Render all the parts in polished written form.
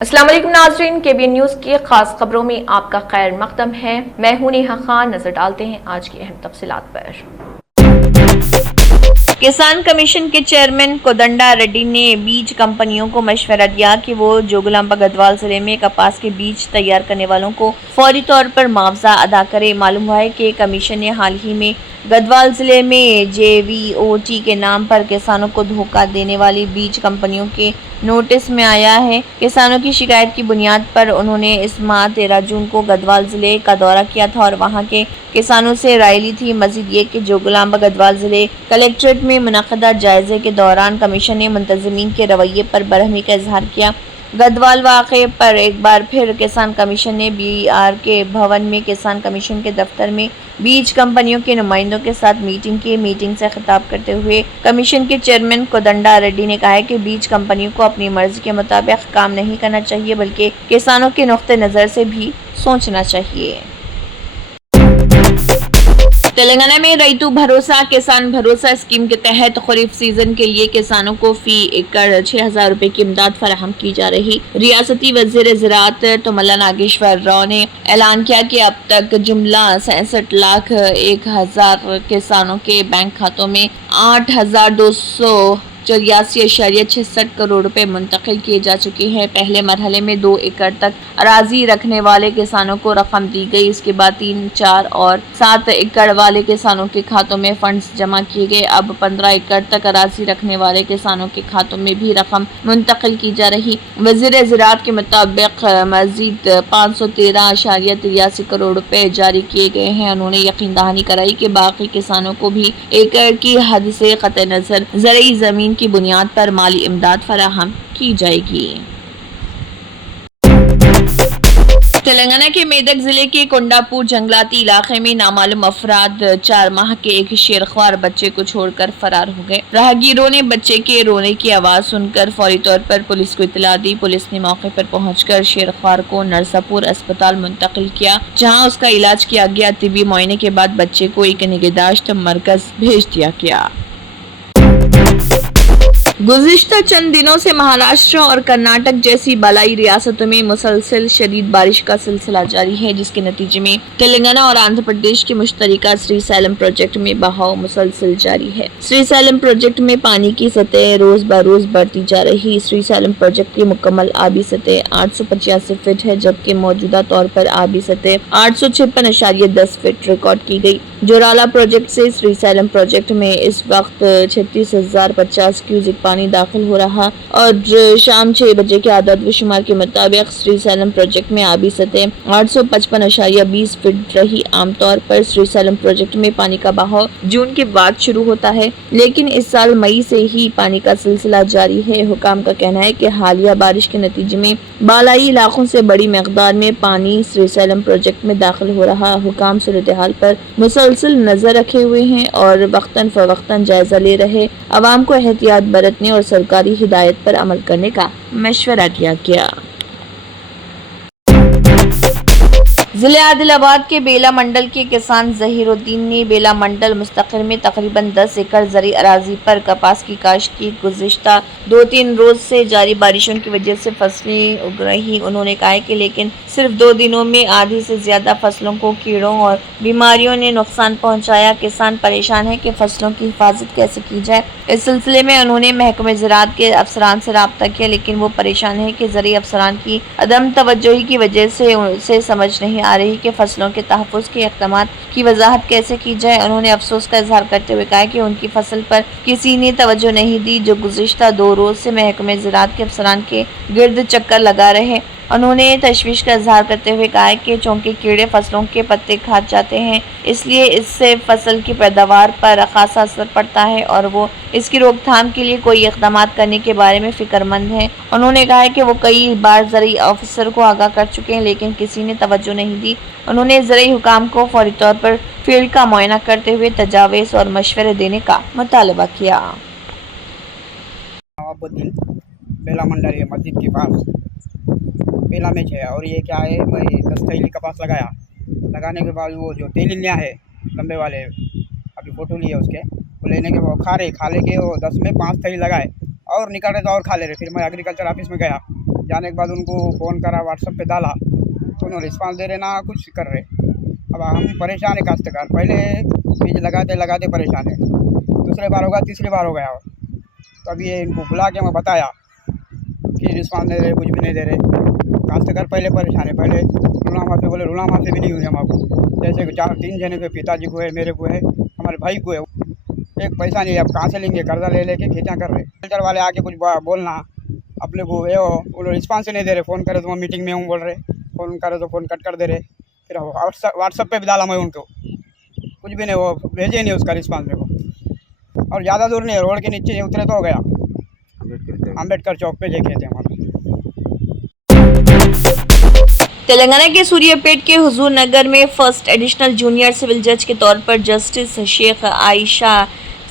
अस्सलाम वालेकुम नाज़रीन, KBN न्यूज़ की खास खबरों में आपका खैर मकदम है। मैं हूं नेहा खान। नजर डालते हैं आज की अहम तफसीलात पर। किसान कमीशन के चेयरमैन कोदंडा रेड्डी ने बीज कंपनियों को मशवरा दिया कि वो जोगलांबा गढ़वाल जिले में कपास के बीज तैयार करने वालों को फौरी तौर पर मुआवजा अदा करे। मालूम हुआ है कि कमीशन ने हाल ही में गढ़वाल जिले में JVOT के नाम पर किसानों को धोखा देने वाली बीज कंपनियों के नोटिस में आया है। किसानों की शिकायत की बुनियाद पर उन्होंने इस माह 13 जून को गढ़वाल जिले का दौरा किया था और वहां के किसानों से राय ली थी। मजीद ये कि जोगलांबा गढ़वाल जिले कलेक्ट्रेट में मुनक़दा जायजे के दौरान कमीशन ने मुंतज़मीन के रवैये पर बरहमी का इजहार किया। गढ़वाल वाक़े पर एक बार फिर किसान कमीशन ने BRK भवन में किसान कमीशन के दफ्तर में बीज कंपनियों के नुमाइंदों के साथ मीटिंग की। मीटिंग से खिताब करते हुए कमीशन के चेयरमैन कोदंडा रेड्डी ने कहा है कि बीज कंपनियों को अपनी मर्जी के मुताबिक काम नहीं करना चाहिए, बल्कि किसानों के नुक्ते नज़र से भी सोचना चाहिए। तेलंगाना में रैतु भरोसा किसान भरोसा स्कीम के तहत खरीफ सीजन के लिए किसानों को फी एकड़ 6000 रुपए की इमदाद फराहम की जा रही। रियासती वजीर ज़राअत तुमला नागेश्वर राव ने ऐलान किया कि अब तक जुमला 66,01,000 किसानों के बैंक खातों में 8,284.66 करोड़ रुपए मुंतकिल किए जा चुके हैं। पहले मरहले में 2 एकड़ तक अराजी रखने वाले किसानों को रकम दी गई। इसके बाद 3, 4 और 7 एकड़ वाले किसानों के खातों में फंड्स जमा किए गए। अब 15 एकड़ तक अराजी रखने वाले किसानों के खातों में भी रकम मुंतकिल की जा रही। वज़ीर ज़राअत के मुताबिक मजीद 513.83 करोड़ रुपए जारी किए गए हैं। उन्होंने यकीन दहानी कराई कि बाकी किसानों को भी एकड़ की हद से क़त्ए नज़र ज़रई ज़मीन की बुनियाद पर माली इमदाद फराहम की जाएगी। तेलंगाना के मेदक जिले के कोंडापुर जंगलाती इलाके में नामालूम अफराद 4 माह के एक शेरख्वार बच्चे को छोड़कर फरार हो गए। राहगीरों ने बच्चे के रोने की आवाज सुनकर फौरी तौर पर पुलिस को इत्तला दी। पुलिस ने मौके पर पहुंचकर शेरख्वार को नरसापुर अस्पताल मुंतकिल किया, जहां उसका इलाज किया गया। तिब्बी मुआयने के बाद बच्चे को एक निगहदाश्त मरकज भेज दिया गया। गुज़िश्ता चंद दिनों से महाराष्ट्र और कर्नाटक जैसी बालाई रियासतों में मुसलसल शदीद बारिश का सिलसिला जारी है, जिसके नतीजे में तेलंगाना और आंध्र प्रदेश के मुश्तरका श्रीसैलम प्रोजेक्ट में बहाव मुसलसल जारी है। श्रीसैलम प्रोजेक्ट में पानी की सतह रोज ब रोज बढ़ती जा रही। श्रीसैलम प्रोजेक्ट की मुकम्मल आबी सतह 885 फीट है, जबकि मौजूदा तौर पर आबी सतह 856.10 फीट रिकॉर्ड की गई। जोराला प्रोजेक्ट से श्रीसैलम प्रोजेक्ट में इस वक्त 36,050 क्यूसिक पानी दाखिल हो रहा और शाम 6 बजे के आदाद व शुमार के मुताबिक श्रीसैलम प्रोजेक्ट में आबी सतह 855.20 फीट रही। आमतौर पर श्रीसैलम प्रोजेक्ट में पानी का बहाव जून के बाद शुरू होता है, लेकिन इस साल मई से ही पानी का सिलसिला जारी है। हुकाम का कहना है कि हालिया बारिश के नतीजे में बालाई इलाकों से बड़ी मकदार में पानी श्रीसैलम प्रोजेक्ट में दाखिल हो रहा। हुकाम सूरत हाल पर मुसलसल नजर रखे हुए हैं और वक्तन फवक्तन जायजा ले रहे। अवाम को एहतियात बरतने और सरकारी हिदायत पर अमल करने का मशवरा दिया गया। जिले आदिलाबाद के बेला मंडल के किसान ज़हीरुद्दीन ने बेला मंडल मुस्तकिल में तकरीबन 10 एकड़ ज़री अराजी पर कपास की काश्त की। गुज़िश्ता 2-3 रोज से जारी बारिशों की वजह से फसलें उग रही। उन्होंने कहा है कि लेकिन सिर्फ 2 दिनों में आधी से ज्यादा फसलों को कीड़ों और बीमारियों ने नुकसान पहुंचाया। किसान परेशान है कि फसलों की हिफाजत कैसे की जाए। इस सिलसिले में उन्होंने महकमे ज़राअत के अफसरान से राब्ता किया, लेकिन वो परेशान है कि ज़री अफसरान की अदम तवज्जोही की वजह से उसे समझ नहीं आ रही कि फसलों के तहफ़्फ़ुज़ के इक़दामात की वजाहत कैसे की जाए। उन्होंने अफसोस का इजहार करते हुए कहा कि उनकी फसल पर किसी ने तवज्जो नहीं दी, जो गुज़िश्ता 2 रोज से महकमे ज़राअत के अफसरान के गिर्द चक्कर लगा रहे। उन्होंने तशवीश का इजहार करते हुए कहा कि चूँकि कीड़े फसलों के पत्ते खा जाते हैं, इसलिए इससे फसल की पैदावार पर खासा असर पड़ता है और वो इसकी रोकथाम के लिए कोई इक़दामात करने के बारे में फ़िक्रमंद हैं। उन्होंने कहा कि वो कई बार ज़रई ऑफिसर को आगाह कर चुके हैं, लेकिन किसी ने तवज्जो नहीं दी। उन्होंने ज़रई हुकाम को फौरी तौर पर फील्ड का मुआयना करते हुए तजावीज़ और मशवरे देने का मुतालबा किया। बेला मंडल है मस्जिद के पास बेला में है और ये क्या है, मैं 10 थैली कपास लगाने के बाद वो जो तेलिया है लंबे वाले, अभी फ़ोटो लिए उसके, वो लेने के वो खा ले के वो 10 में 5 थैली लगाए और निकाल रहे तो और खा ले रहे। फिर मैं एग्रीकल्चर ऑफिस में गया जाने के बाद उनको फ़ोन करा, व्हाट्सएप पे डाला, तो उन्होंने रिस्पांस दे रहे ना कुछ कर रहे। अब हम परेशान है काश्तकार, पहले बीज लगाते लगाते परेशान है, दूसरे बार होगा, तीसरी बार हो गया। तो अब ये इनको बुला के मैं बताया कि रिस्पांस दे रहे, कुछ भी नहीं दे रहे। काश्तकार पहले परेशान है, पहले रुला माफ़ी बोले, रुला माफ़ी भी नहीं हुई हमको। जैसे 4-3 जने के पिताजी को है, मेरे को है, हमारे भाई को है, एक पैसा नहीं है, अब कहाँ से लेंगे, कर्जा ले लेके खेतियाँ कर रहे। कल्चर वाले आके कुछ बोलना अपने को ये हो, वो लोग रिस्पांस नहीं दे रहे, फ़ोन करे तो मैं मीटिंग में हूँ बोल रहे, फ़ोन करे तो फ़ोन कट कर दे रहे। फिर व्हाट्सएप पे भी डाला मैं उनको, कुछ भी नहीं, वो भेजे नहीं उसका रिस्पांस मेरे को। और ज़्यादा दूर नहीं है, रोड के नीचे उतरे तो हो गया, अम्बेडकर चौक पे जे खेते हमारे। तेलंगाना के सूर्यापेट के हुजूर नगर में फर्स्ट एडिशनल जूनियर सिविल जज के तौर पर जस्टिस शेख आयशा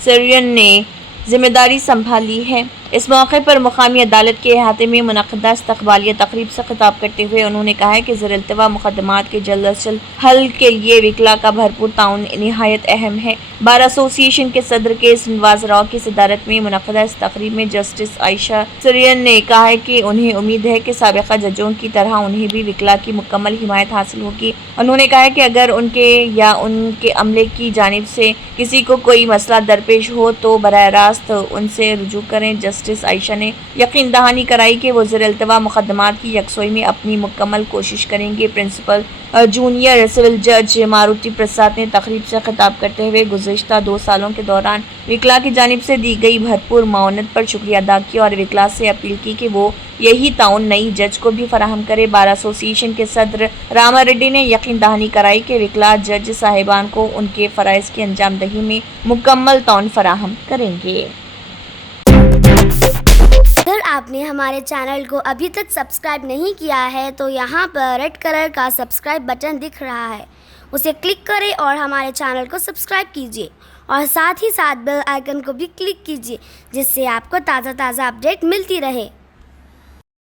सरियन ने जिम्मेदारी संभाली है। इस मौके पर मुकामी अदालत के अहाते में मुनक़दा इस्तक़बालिया तक़रीब से खिताब करते हुए उन्होंने कहा है कि ज़ेर-इल्तिवा मुक़दमात के जल्द अज़ जल्द हल के लिए विकला का भरपूर ताउन निहायत अहम है। बार एसोसिएशन के सदर के नवाज राव की सदारत में मुनक़दा इस तक़रीब में जस्टिस आयशा सरियन ने कहा है कि उन्हें उम्मीद है कि साबिक़ा जजों की तरह उन्हें भी विकला की मुकम्मल हिमायत हासिल होगी। उन्होंने कहा है कि अगर उनके या उनके अमले की जानिब से किसी को कोई मसला दरपेश हो तो बराह रास्त उनसे रुजू करें। जस्टिस आयशा ने यकीन दहानी कराई कि वो ज़ेर-इल्तिवा मुक़दमात की यकसोई में अपनी मुकम्मल कोशिश करेंगे। प्रिंसिपल जूनियर सिविल जज मारुति प्रसाद ने तक़रीब से खिताब करते हुए गुज़िश्ता 2 सालों के दौरान विकला की जानिब से दी गई भरपूर माउनत पर शुक्रिया अदा किया और विकला से अपील की कि वो यही ताउन नई जज को भी फराहम करे। बार एसोसिएशन के सदर रामा रेड्डी ने यकीन दहानी कराई कि विकला जज साहिबान को उनके फ़राइज़ की अंजाम दही में मुकम्मल ताउन फराहम करेंगे। अगर आपने हमारे चैनल को अभी तक सब्सक्राइब नहीं किया है तो यहाँ पर रेड कलर का सब्सक्राइब बटन दिख रहा है, उसे क्लिक करें और हमारे चैनल को सब्सक्राइब कीजिए और साथ ही साथ बेल आइकन को भी क्लिक कीजिए जिससे आपको ताज़ा अपडेट मिलती रहे।